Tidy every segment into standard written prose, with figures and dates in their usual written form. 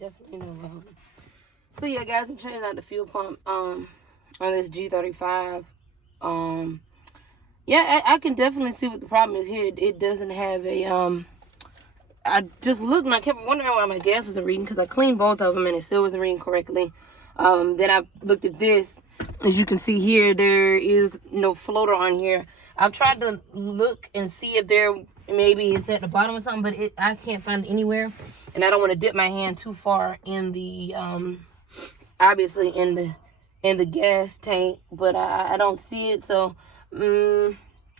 definitely no. So yeah, guys, I'm changing out the fuel pump on this G35. Yeah, I can definitely see what the problem is here. It doesn't have a I just looked and I kept wondering why my gas wasn't reading, because I cleaned both of them and it still wasn't reading correctly. Then I looked at this. As you can see here, there is no floater on here. I've tried to look and see if there maybe it's at the bottom or something, but I can't find it anywhere. And I don't want to dip my hand too far in the obviously in the gas tank, but I don't see it. So I'm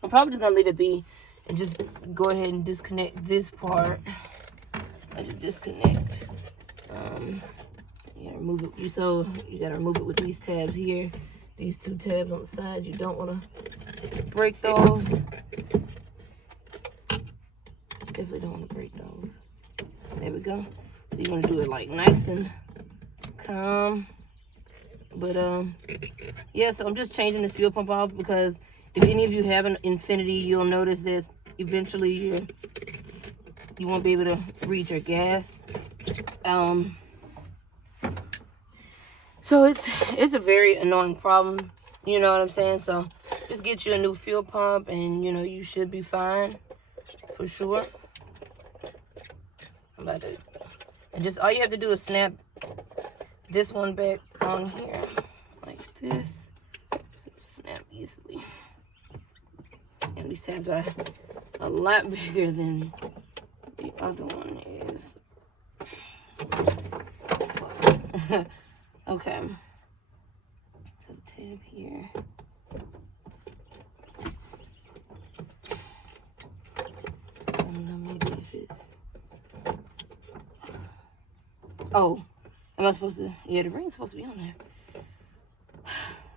probably just gonna leave it be and just go ahead and disconnect this part. I just disconnect. Yeah, remove it. So you gotta remove it with these tabs here. These two tabs on the side. You don't want to break those. Definitely don't want to break those. There we go. So you want to do it like nice and calm. But yeah. So I'm just changing the fuel pump off, because if any of you have an Infinity, you'll notice that eventually you won't be able to read your gas. So it's a very annoying problem, you know what I'm saying? So just get you a new fuel pump and you know you should be fine for sure. And just all you have to do is snap this one back on here like this. Snap easily. And these tabs are a lot bigger than the other one is. Okay. So tab here. I don't know, maybe if it's... Oh, am I supposed to... Yeah, the ring's supposed to be on there.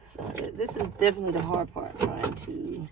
So this is definitely the hard part, trying to...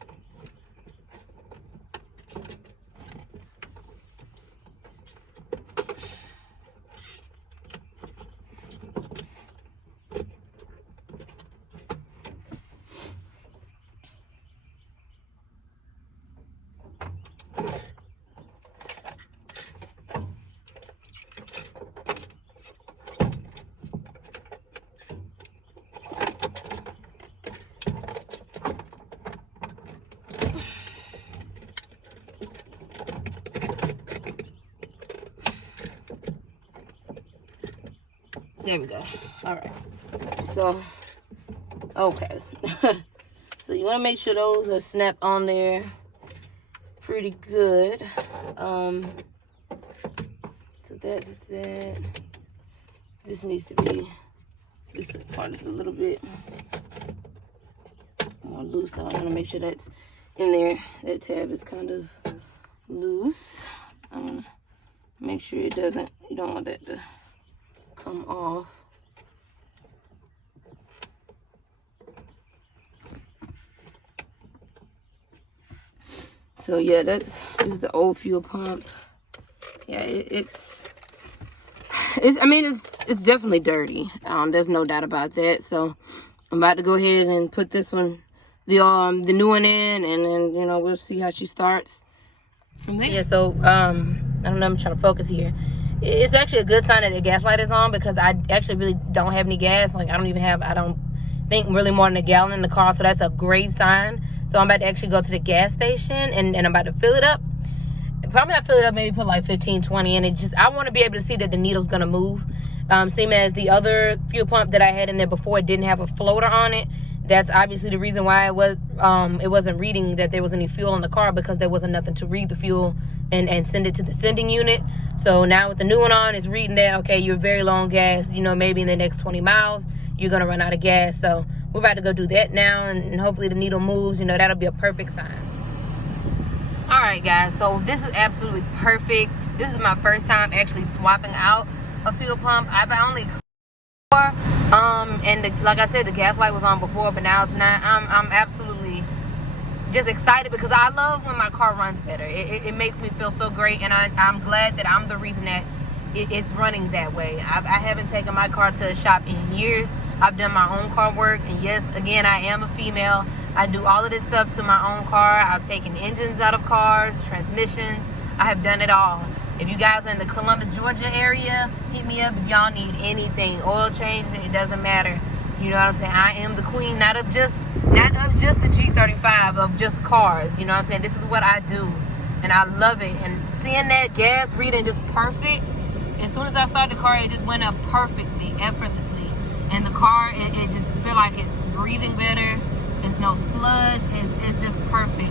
There we go. All right. So, okay. So you want to make sure those are snapped on there pretty good. So that's that. This needs to be, this part is a little bit more loose. So I want to make sure that's in there. That tab is kind of loose. Make sure it doesn't, you don't want that to come off. So yeah, this is the old fuel pump. Yeah, it's definitely dirty. There's no doubt about that. So I'm about to go ahead and put this one, the new one in, and then you know we'll see how she starts from there. Yeah. So I don't know. I'm trying to focus here. It's actually a good sign that the gas light is on, because I actually really don't have any gas. Like I don't think really more than a gallon in the car. So that's a great sign. So I'm about to actually go to the gas station and I'm about to fill it up. Probably not fill it up, maybe put like 15, 20 in it. I want to be able to see that the needle's going to move. Same as the other fuel pump that I had in there before, it didn't have a floater on it. That's obviously the reason why it wasn't reading that there was any fuel in the car, because there wasn't nothing to read the fuel and send it to the sending unit. So now with the new one on, it's reading that, okay, you're very low on gas. You know, maybe in the next 20 miles, you're going to run out of gas. So we're about to go do that now, and hopefully the needle moves. You know, that'll be a perfect sign. All right, guys, so this is absolutely perfect. This is my first time actually swapping out a fuel pump. I've only and like I said, the gas light was on before, but now it's not. I'm absolutely just excited, because I love when my car runs better. It makes me feel so great, and I'm glad that I'm the reason that it's running that way. I haven't taken my car to a shop in years. I've done my own car work, and yes, again, I am a female. I do all of this stuff to my own car. I've taken engines out of cars, transmissions. I have done it all. If you guys are in the Columbus, Georgia area, hit me up if y'all need anything. Oil change, it doesn't matter. You know what I'm saying? I am the queen, not of just the G35, of just cars. You know what I'm saying? This is what I do, and I love it. And seeing that gas reading just perfect, as soon as I started the car, it just went up perfectly, effortlessly. And the car, it just feel like it's breathing better. There's no sludge. It's just perfect.